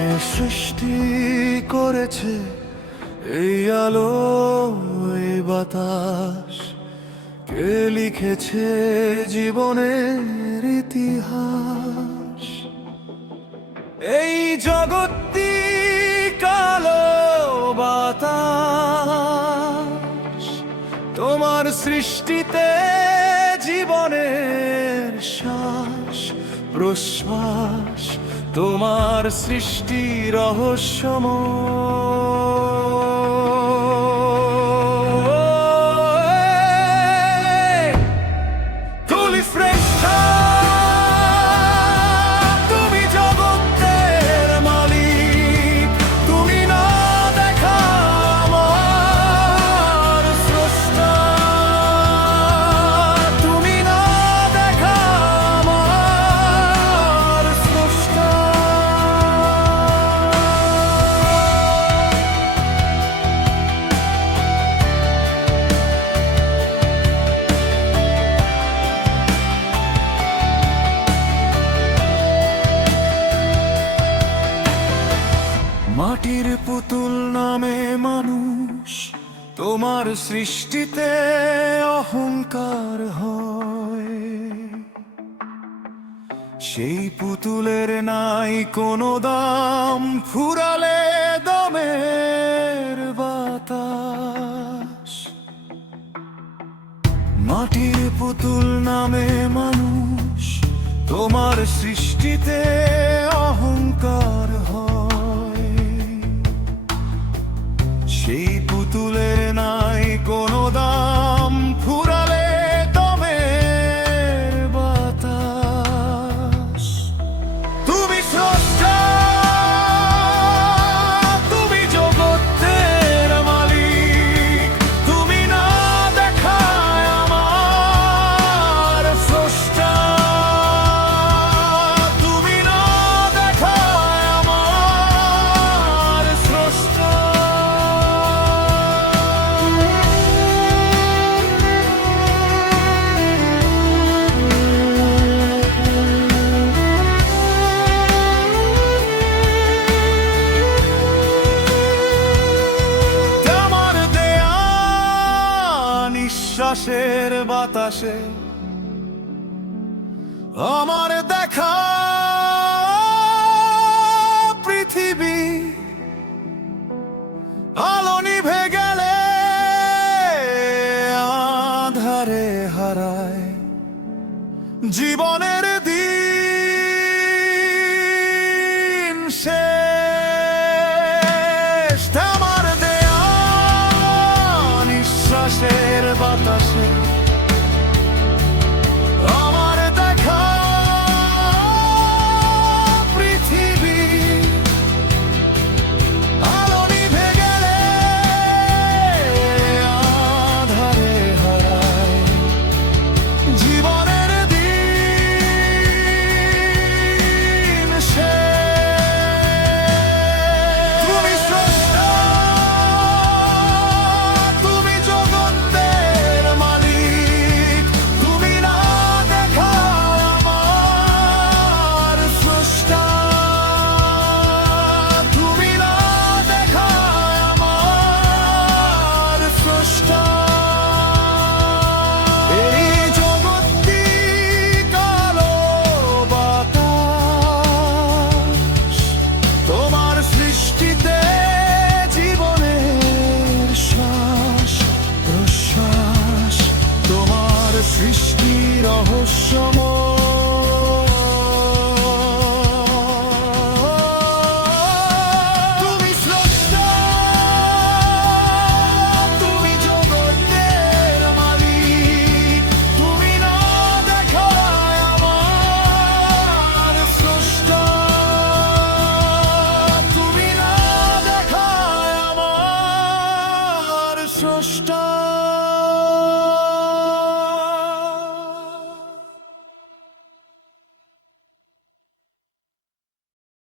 এ সৃষ্টি করেছে এই আলো, এই বাতাস, কে লিখেছে জীবনের ইতিহাস। এই জগৎটি কালো বাতাস, তোমার সৃষ্টিতে জীবনের শ্বাস প্রশ্বাস, তোমার সৃষ্টি রহস্যময়। তুলি শ্রেষ্ঠা, তুমি জগতের মালিক, তুমি না দেখা আমার স্রষ্টা, তুমি না দেখা আমার স্রষ্টা। মাটির পুতুল নামে মানুষ তোমার সৃষ্টিতে অহংকার হয়, সেই পুতুলের নাই কোনো দাম, ফুরালে দমের বাতাস। মাটির পুতুল নামে মানুষ তোমার সৃষ্টিতে অহংকার হয়, সেই পুতুলের নাই কোনো দাম, ফুরালে দমের বাতাস। তুমি স্রষ্টা, তুমি জগতের মালিক, তুমি না দেখায় আমার স্রষ্টা, তুমি না দেখায় আমার স্রষ্টা। তোমার দেয়া নিঃশ্বাসের বাতাসে, আমার দেখা পৃথিবী, আলো নিভে গেলে আধারে হারায় জীবনের দিন শেষ। আমার দেয়া নিঃশ্বাসের বাতাসে,